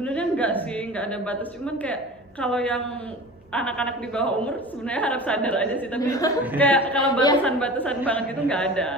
Sebenarnya enggak sih, enggak ada batas, cuman kayak kalau yang anak-anak di bawah umur sebenarnya harap sadar aja sih, tapi kayak kalau batasan-batasan banget itu enggak ada.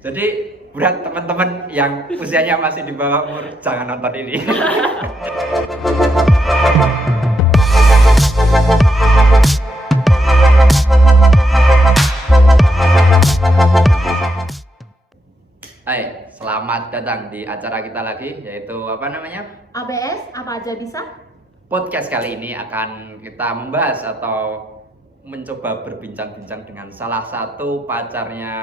Jadi buat teman-teman yang usianya masih di bawah umur jangan nonton ini. Hai, selamat datang di acara kita lagi, yaitu apa namanya? ABS, apa aja bisa? Podcast kali ini akan kita membahas atau mencoba berbincang-bincang dengan salah satu pacarnya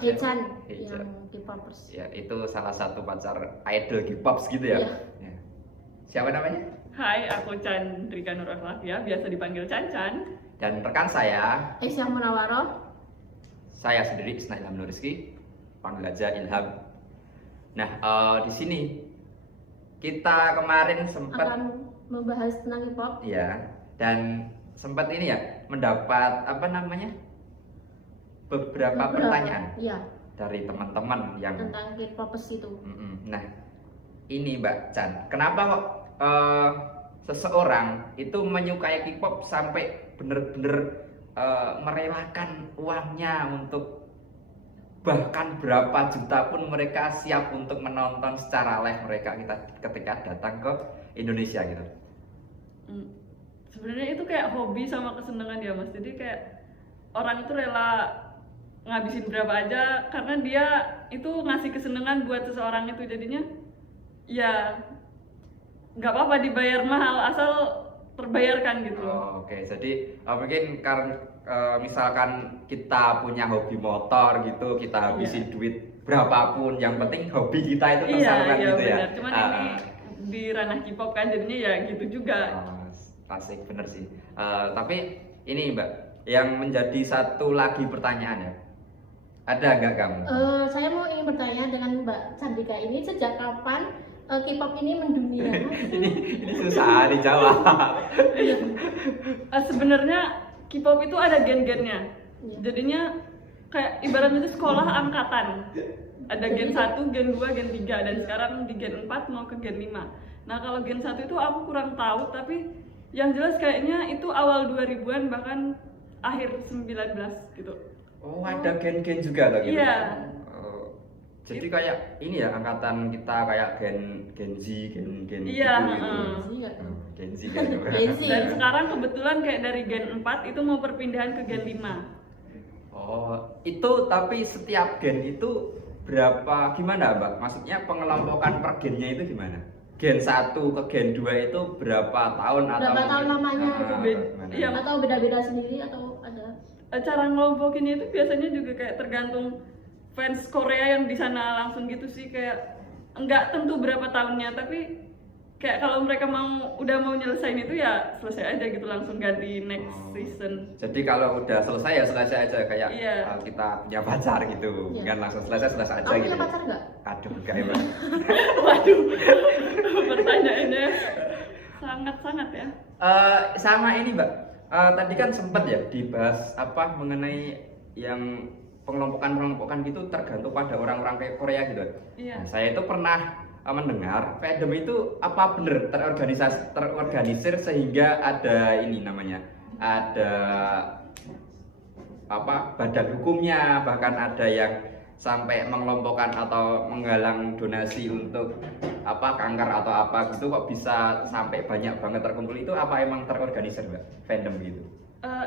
Hechan, Hechan. yang K-popers. Ya, itu salah satu pacar idol K-pop gitu ya. Iya. Ya. Siapa namanya? Hai, aku Chandrika Nur Akhlafia, biasa dipanggil Cancan. Dan rekan saya Aisyah Munawwaroh. saya sendiri Isna Ilham Nur Rizky, panggil aja Ilham. Nah, di sini kita kemarin sempat Akan membahas tentang K-pop. ya, dan sempat ini ya mendapat apa namanya beberapa pertanyaan Iya, dari teman-teman yang tentang K-popers itu. Nah, ini Mbak Chan, kenapa kok seseorang itu menyukai K-pop sampai bener-bener merelakan uangnya untuk bahkan berapa juta pun mereka siap untuk menonton secara live mereka ketika datang ke Indonesia gitu. Sebenarnya itu kayak hobi sama kesenangan ya Mas. Jadi kayak orang itu rela ngabisin berapa aja karena dia itu ngasih kesenangan buat seseorang itu, jadinya ya nggak apa-apa dibayar mahal asal terbayarkan gitu. Oke. Jadi mungkin karena misalkan kita punya hobi motor gitu, kita habisin duit berapapun, yang penting hobi kita itu tersalurkan gitu benar. ya. Cuman ini di ranah K-pop kan, jadinya ya gitu juga. Asik bener sih. Tapi ini Mbak, yang menjadi satu lagi pertanyaan ya, ada nggak kamu? Saya mau ingin bertanya dengan Mbak Chandrika ini, sejak kapan K-pop ini mendunia? ini susah dijawab. Sebenarnya K-pop itu ada gen-gennya. Iya. Jadinya kayak ibaratnya itu sekolah angkatan. Ada gen 1, gen 2, gen 3, dan sekarang di gen 4 mau ke gen 5. Nah, kalau gen 1 itu aku kurang tahu, tapi yang jelas kayaknya itu awal 2000-an bahkan akhir 19 gitu. Oh, ada gen-gen juga loh gitu. Iya. Jadi kayak ini ya, angkatan kita kayak gen Z, gen Iya, gitu. Iya. Gen Z kan. Gen Z. Dan sekarang kebetulan kayak dari gen 4 itu mau perpindahan ke gen 5. Oh, itu tapi setiap gen itu berapa, gimana Mbak? Maksudnya pengelompokan per gennya itu gimana? Gen 1 ke gen 2 itu berapa tahun atau Berapa tahun lamanya gitu? gimana? Iya. Atau beda-beda sendiri atau ada? Cara ngelompokinnya itu biasanya juga kayak tergantung fans Korea yang di sana langsung gitu sih, kayak enggak tentu berapa tahunnya, tapi kayak kalau mereka udah mau nyelesain itu ya selesai aja gitu, langsung ganti next season. Jadi kalau udah selesai ya selesai aja, kayak Iya. kita punya pacar gitu, Iya. kan langsung selesai aja Kamu gitu. punya pacar nggak? Aduh, enggak ya Mbak. Waduh, pertanyaannya sangat-sangat ya. Sama ini Mbak, tadi kan sempat ya dibahas apa mengenai yang pengelompokan gitu tergantung pada orang-orang kayak Korea gitu. Iya. Nah, saya itu pernah mendengar fandom itu apa bener terorganisir sehingga ada ini namanya, ada apa badan hukumnya, bahkan ada yang sampai mengelompokkan atau menggalang donasi untuk apa kanker atau apa gitu, kok bisa sampai banyak banget terkumpul, itu apa emang terorganisir Mbak fandom gitu?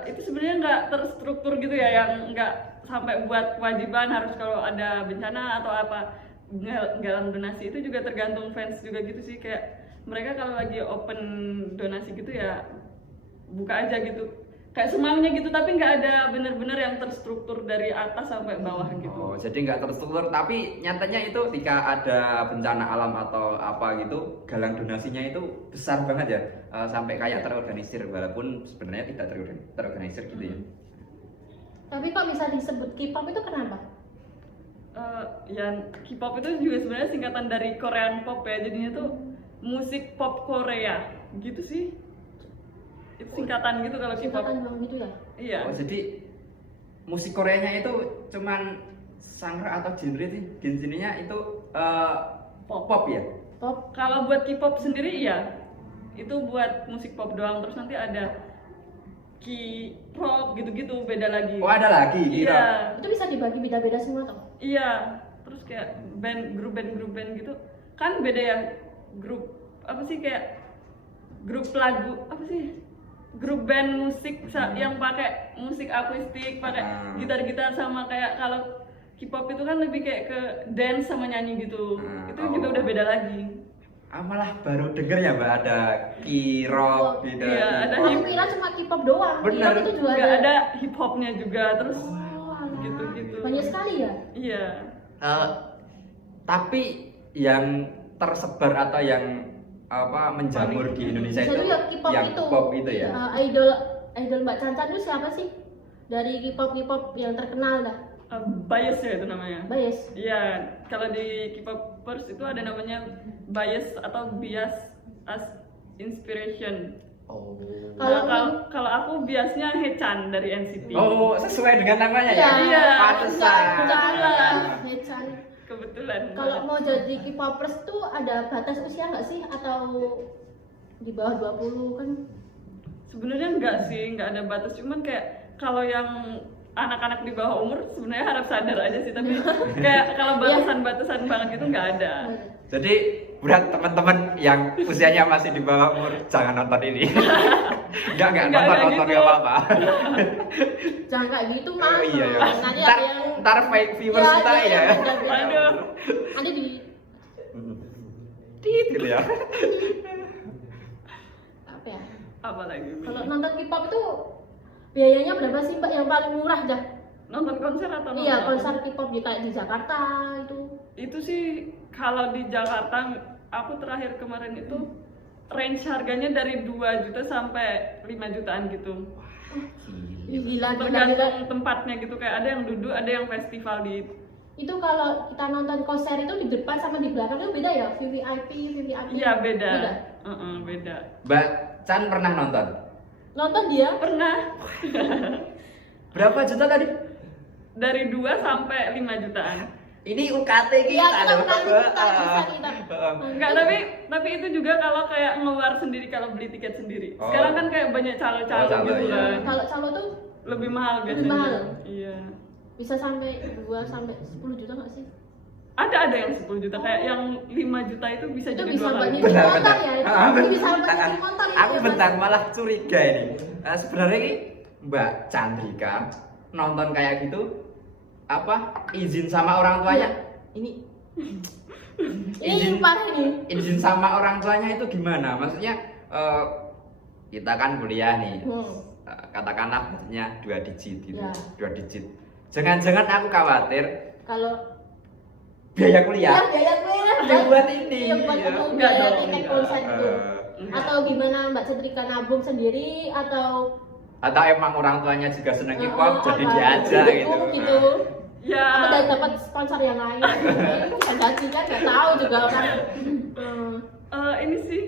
Itu sebenarnya nggak terstruktur gitu ya, yang nggak sampai buat kewajiban harus kalau ada bencana atau apa galang donasi. Itu juga tergantung fans juga gitu sih, kayak mereka kalau lagi open donasi gitu ya buka aja gitu, kayak semaunya gitu, tapi nggak ada bener-bener yang terstruktur dari atas sampai bawah gitu. Oh, jadi nggak terstruktur, tapi nyatanya itu ketika ada bencana alam atau apa gitu, galang donasinya itu besar banget ya, sampai kayak terorganisir, walaupun sebenarnya tidak terorganisir gitu ya. Tapi kok bisa disebut K-pop itu kenapa? Ya K-pop itu juga sebenarnya singkatan dari Korean pop ya, jadinya tuh musik pop Korea gitu sih. Itu singkatan gitu kalau K-pop. Singkatan doang gitu ya? Iya. Oh, jadi musik Koreanya itu cuman genre atau genre sih? Genrenya itu pop ya? Pop. Kalau buat K-pop sendiri ya itu buat musik pop doang, terus nanti ada K-pop gitu-gitu, beda lagi. Oh, ada lagi kira. Iya. Itu bisa dibagi beda-beda semua toh? Iya, terus kayak grup band gitu kan beda ya, grup apa sih, kayak grup lagu apa sih, grup band musik yang pakai musik akustik, pakai gitar-gitar, sama kayak kalau K-pop itu kan lebih kayak ke dance sama nyanyi gitu, itu juga udah beda lagi. Malah baru denger ya Mbak, ada K-rock gitu. Iya, ada Oh, aku kira cuma K-pop doang. Bener. K-pop itu juga Nggak ada hip hopnya juga, terus Oh, alah. gitu-gitu. Banyak sekali ya. Iya. Tapi yang tersebar atau yang menjamur di Indonesia Bisa itu juga K-pop yang itu. pop itu ya. Idol Mbak Cancan itu siapa sih? Dari K-pop yang terkenal dah. Bias ya itu namanya. Bias. Iya, kalau di K-popers itu ada namanya bias atau bias as inspiration. Oh. Kalau aku biasnya Haechan dari NCT. Oh, sesuai dengan namanya ya. Iya. Pantesan. Haechan. Kebetulan. Kalau mau jadi K-popers tuh ada batas usia nggak sih, atau di bawah 20 kan? Sebenarnya enggak sih, enggak ada batas, cuman kayak kalau yang anak-anak di bawah umur sebenarnya harap sadar aja sih, tapi kayak kalau batasan-batasan banget gitu enggak ada. Jadi buat teman-teman yang usianya masih di bawah umur, jangan nonton ini. Enggak nonton gitu. enggak apa-apa. Jangan kayak gitu mah. Iya ya. Nanti ada yang Ntar fake viewers kita ya. Aduh. Nanti di Gitu ya. apa ya? Apa lagi? Kalau nonton K-pop itu biayanya berapa sih Mbak, yang paling murah dah? Nonton konser atau nonton Iya, apa? konser K-pop kayak di Jakarta itu. Itu sih kalau di Jakarta aku terakhir kemarin itu range harganya dari 2 juta sampai 5 jutaan gitu. Gila. Tergantung tempatnya gitu, kayak ada yang duduk, ada yang festival di. Itu kalau kita nonton konser itu di depan sama di belakang itu beda ya? VVIP. Iya beda. Beda. Beda. Mbak Chan pernah nonton? Nonton dia Pernah Berapa juta tadi? dari 2 sampai 5 jutaan. Ini UKT kita Iya, kita loh. bukan kita. Enggak, tapi itu juga kalau kayak ngeluar sendiri, kalau beli tiket sendiri. Oh. Sekarang kan kayak banyak calo-calo Oh, calo, gitu iya. kan. Kalau calo tuh Lebih mahal Lebih biasanya. mahal? Iya. bisa sampai 2 sampai 10 juta nggak sih? Ada yang 10 juta, kayak yang 5 juta itu bisa Itu jadi bisa 2 buat kali. nyicil Benar, motor benar. ya? Itu Benar. bisa buat nyicil motor ya, Aku Mas? bentar malah curiga ini. Sebenarnya ini Mbak Chandrika nonton kayak gitu izin sama orang tuanya? Ini Ini parah nih. izin sama orang tuanya itu gimana? Maksudnya kita kan kuliah nih. Katakanlah maksudnya 2 digit gitu. Ya. 2 digit. Jangan-jangan aku khawatir Kalau biaya kuliah biaya kuliah yang buat ini. yang buat ya. untuk Enggak biaya dong, tiket enggak. konser itu. Enggak. Atau gimana Mbak Chandrika nabung sendiri atau Atau emang orang tuanya juga seneng K-pop jadi apa, diajak gitu. gitu. Ya. Apa dari dapat sponsor yang lain? Bisa jadi kan, nggak tahu juga orang. Ini sih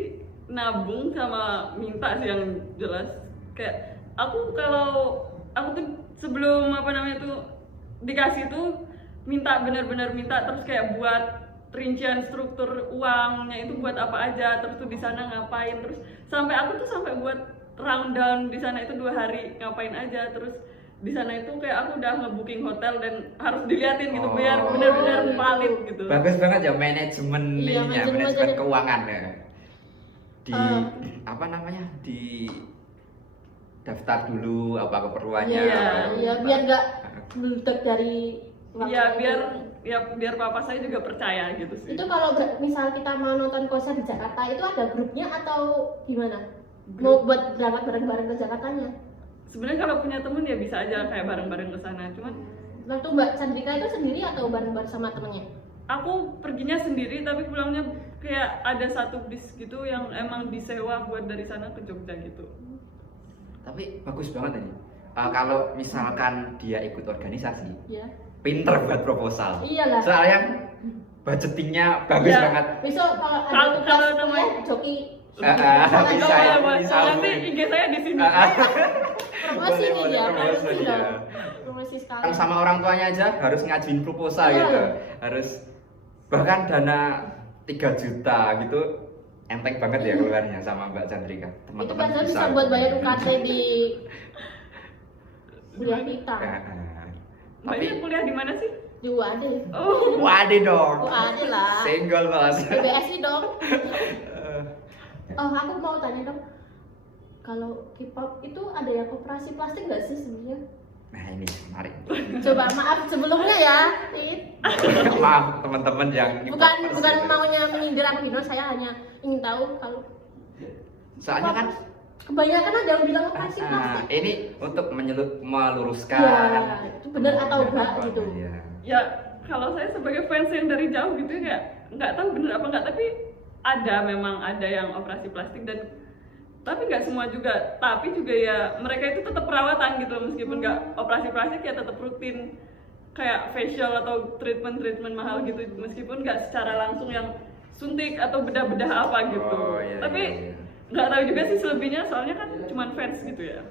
nabung sama minta sih yang jelas. Kayak aku tuh sebelum dikasih tuh minta, benar-benar minta, terus kayak buat rincian struktur uangnya itu buat apa aja, terus tuh di sana ngapain, terus sampai buat rundown di sana itu 2 hari ngapain aja, terus di sana itu kayak aku udah nge-booking hotel dan harus diliatin gitu biar Oh. benar-benar valid gitu. Bagus banget ya manajemen Iya, ininya, manajemen manajemen jadi- keuangan ya. Di Eh. di daftar dulu apa keperluannya. Iya, biar nggak meledak dari uang Iya, itu. biar papa saya juga percaya gitu sih. Itu kalau misal kita mau nonton konser di Jakarta itu ada grupnya atau gimana? Mau buat berangkat bareng-bareng ke Jakartanya? Sebenarnya kalau punya temen ya bisa aja kayak bareng-bareng ke sana. Cuman Waktu Mbak Chandrika itu sendiri atau bareng-bareng sama temennya? aku perginya sendiri, tapi pulangnya kayak ada satu bis gitu yang emang disewa buat dari sana ke Jogja gitu. Tapi bagus banget ini. Kalau misalkan dia ikut organisasi, Iya. pinter buat proposal. Iyalah. Soalnya budgetingnya bagus Iya. banget. Besok kalau ada Kalau- tugas kalau kuliah, namanya- joki Bisa ya, bisa. Nanti IG saya di sini. promosi nih Boleh, dia, promosi, promosi iya. dong. Promosi sekali. Kan sama orang tuanya aja harus ngajuin proposal Iya. gitu. Harus bahkan dana 3 juta gitu enteng banget ya keluarnya sama Mbak Chandrika. Itu Teman-teman padahal bisa buat bayar UKT di kuliah kita. Tapi Mbaknya kuliah di mana sih? Di UAD. Oh, waduh dong. UAD lah. Senggol Mas. BBSI dong. Oh, aku mau tanya dong. Kalau K-pop itu ada yang operasi plastik nggak sih sebenarnya? Nah ini menarik. Coba maaf sebelumnya ya, Tit. Maaf teman-teman yang Bukan K-popers bukan gitu. maunya menyindir apa gitu, saya hanya ingin tahu kalau Soalnya kan kebanyakan ada yang bilang operasi plastik. ini untuk meluruskan. Ya, itu benar atau enggak gitu. Iya. ya kalau saya sebagai fans yang dari jauh gitu ya nggak tahu bener apa nggak, tapi memang ada yang operasi plastik tapi nggak semua juga, tapi juga ya mereka itu tetap perawatan gitu loh, meskipun nggak operasi plastik ya tetap rutin kayak facial atau treatment mahal gitu, meskipun nggak secara langsung yang suntik atau bedah-bedah apa gitu. Oh, iya, Tapi iya. nggak tahu juga sih selebihnya, soalnya kan cuman fans gitu ya.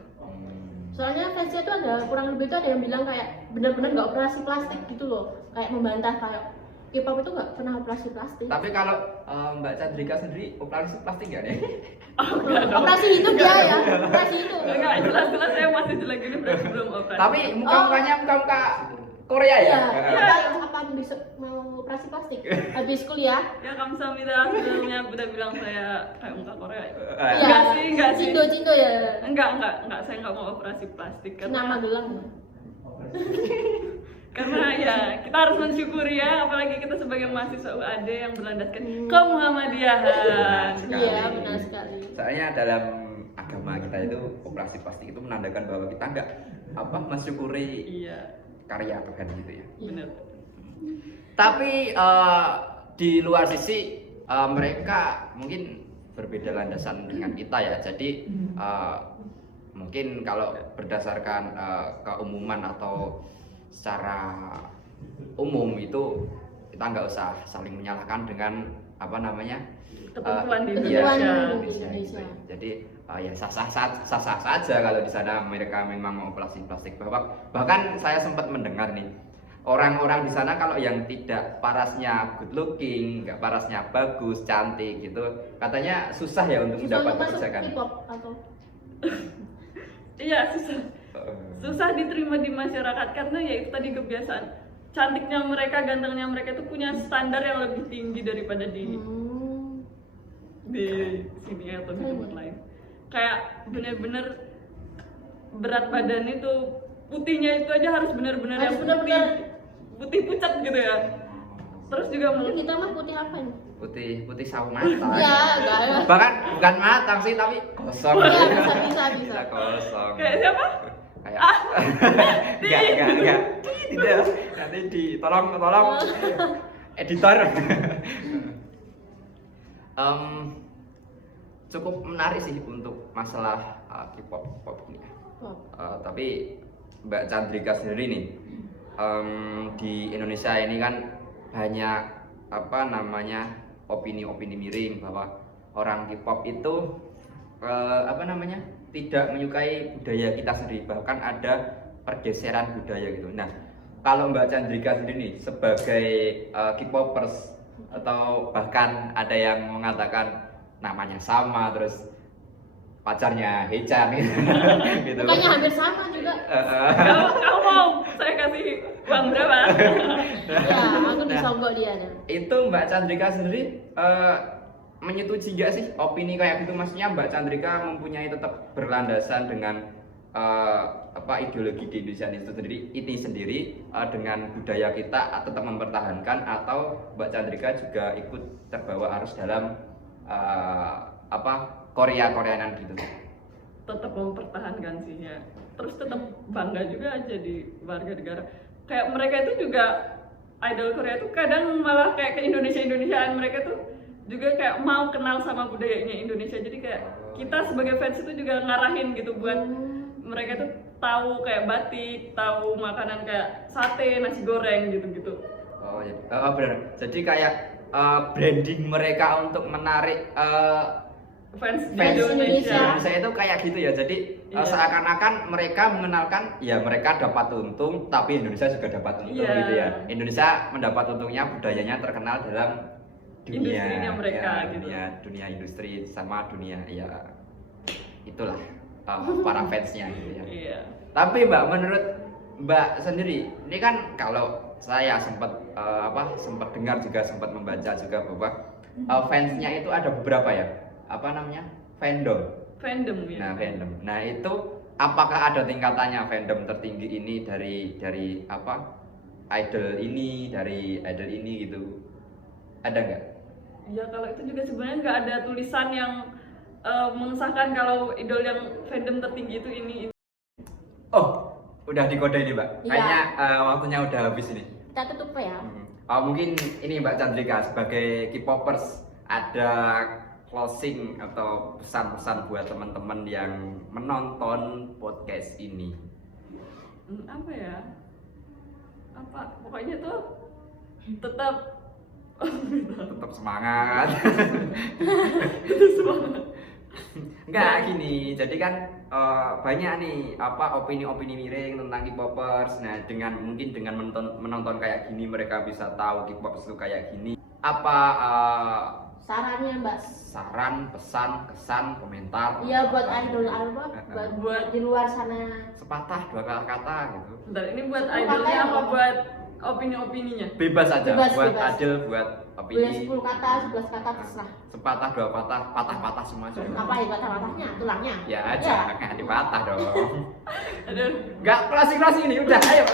Soalnya fansnya tuh ada kurang lebih tuh ada yang bilang kayak benar-benar nggak operasi plastik gitu loh, kayak membantah kayak K-pop itu nggak pernah operasi plastik. Tapi kalau Mbak Chandrika sendiri operasi plastik nggak nih? Operasi hidup dia ya, operasi hidup. Enggak, jelas-jelas saya masih jelek gini berarti belum operasi. Tapi muka-mukanya muka-muka Korea ya? Iya. Apa besok mau operasi plastik habis kuliah? Ya kamsahamnida, sebelumnya udah bilang saya kayak muka Korea. Iya. Enggak sih. Cindo ya. Enggak, saya enggak mau operasi plastik Nama karena gelang. ya kita harus mensyukuri ya, apalagi kita sebagai mahasiswa UAD yang berlandaskan kemuhammadiyahan. Iya, benar sekali. Soalnya dalam agama kita itu operasi plastik itu menandakan bahwa kita nggak mensyukuri Iya, karya Tuhan gitu ya. benar. Tapi di luar sisi mereka mungkin berbeda landasan dengan kita ya. Jadi mungkin kalau berdasarkan keumuman atau secara umum itu kita nggak usah saling menyalahkan dengan Ketentuan di ketentuan Indonesia. Indonesia. Jadi ya sah-sah saja kalau di sana mereka memang mau operasi plastik. Bahkan saya sempat mendengar nih orang-orang di sana kalau yang tidak parasnya good looking, nggak parasnya bagus, cantik gitu, katanya susah ya untuk Bisa mendapat masuk pekerjaan. K-pop atau Iya, susah diterima di masyarakat karena ya itu tadi kebiasaan. Cantiknya mereka, gantengnya mereka itu punya standar yang lebih tinggi daripada di sini atau di tempat lain. Kayak bener-bener berat badan itu, putihnya itu aja harus bener-bener yang Harus bener-bener. putih pucat gitu ya. Terus juga Kalau mungkin kita mah putih apa nih? Putih sawo matang. Ya, enggak. Bahkan bukan matang sih tapi kosong. Ya, bisa. Kosong. kayak siapa? Kayak enggak. Tidak. Nanti tolong editor. Cukup menarik sih untuk masalah K-pop ini. Tapi Mbak Chandrika sendiri nih di Indonesia ini kan banyak opini-opini miring bahwa orang K-pop itu tidak menyukai budaya kita sendiri, bahkan ada pergeseran budaya gitu. Nah, kalau Mbak Chandrika sendiri nih sebagai K-popers atau bahkan ada yang mengatakan namanya sama terus pacarnya Hechan gitu. Bukannya hampir sama juga. Kalau mau saya kasih uang berapa? Ya, aku disogok dia nih. Itu Mbak Chandrika sendiri menyetujui nggak sih opini kayak gitu? Maksudnya Mbak Chandrika mempunyai tetap berlandasan dengan ideologi di Indonesia itu sendiri dengan budaya kita tetap mempertahankan, atau Mbak Chandrika juga ikut terbawa arus dalam Koreanan gitu? Tetap mempertahankan sih ya. Terus tetap bangga juga jadi warga negara. Kayak mereka itu juga idol Korea tuh kadang malah kayak ke Indonesiaan mereka tuh juga kayak mau kenal sama budayanya Indonesia. Jadi kayak kita sebagai fans itu juga ngarahin gitu buat mereka tuh tahu kayak batik, tahu makanan kayak sate, nasi goreng gitu-gitu. Oh ya, benar. Jadi kayak branding mereka untuk menarik Fans Indonesia. Indonesia itu kayak gitu ya. Jadi seakan-akan mereka mengenalkan ya mereka dapat untung, tapi Indonesia juga dapat untung gitu ya. Indonesia mendapat untungnya budayanya terkenal industrinya mereka ya, gitu. dunia industri sama dunia ya itulah para fansnya gitu ya. Iya. Tapi Mbak, menurut Mbak sendiri, ini kan kalau saya sempat sempat dengar juga, sempat membaca juga bahwa fansnya itu ada beberapa ya, apa namanya, fandom. Ya. Nah, fandom. Nah itu apakah ada tingkatannya fandom tertinggi ini dari apa idol ini, dari idol ini gitu? Ada nggak? Ya kalau itu juga sebenarnya nggak ada tulisan yang mengesahkan kalau idol yang fandom tertinggi itu ini. Oh, udah dikode ini Mbak. Iya. Kayaknya waktunya udah habis ini. Kita tutup ya. Mungkin ini Mbak Chandrika sebagai K-popers ada closing atau pesan-pesan buat teman-teman yang menonton podcast ini. Apa ya? Apa? Pokoknya tuh tetap Tetap semangat. semangat. Enggak gini, jadi kan banyak nih apa opini-opini miring tentang K-popers. Nah, mungkin dengan menonton kayak gini mereka bisa tahu K-popers itu kayak gini. Apa Sarannya Mbak? saran, pesan, kesan, komentar? Iya buat idol apa? Buat di luar sana. Sepatah dua kata gitu. Bentar, ini buat Apa idolnya ya? apa buat opini-opininya? Bebas aja, Bebas, buat bebas. adil, buat Boleh opini. 10 kata, 11 kata terserah. Sepatah dua patah, patah-patah semua aja. Apa ya patah-patahnya? Tulangnya? Ya aja, nggak dipatah dong. Aduh. Nggak closing ini udah, ayo.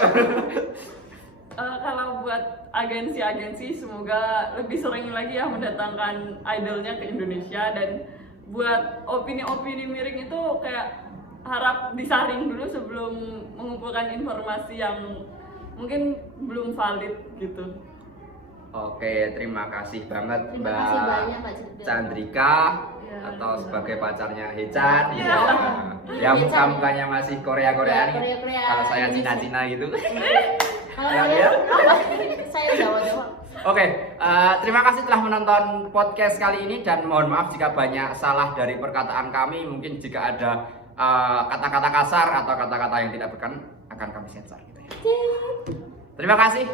Kalau buat agensi-agensi semoga lebih sering lagi ya mendatangkan idolnya ke Indonesia, dan buat opini-opini miring itu kayak harap disaring dulu sebelum mengumpulkan informasi yang mungkin belum valid gitu. Oke, terima kasih banget Terima Mbak kasih banyak Mbak Chandrika Ya, atau sama-sama. sebagai pacarnya Hechan. Ya. Ya, muka-mukanya masih Korea-Korea nih. Korea-Korea. Kalau saya Cina-Cina gitu. Kalau Ya, kalian ya. apa? Saya Jawa-Jawa. Oke, terima kasih telah menonton podcast kali ini dan mohon maaf jika banyak salah dari perkataan kami. Mungkin jika ada kata-kata kasar atau kata-kata yang tidak berkenan akan kami sensor gitu ya. Terima kasih.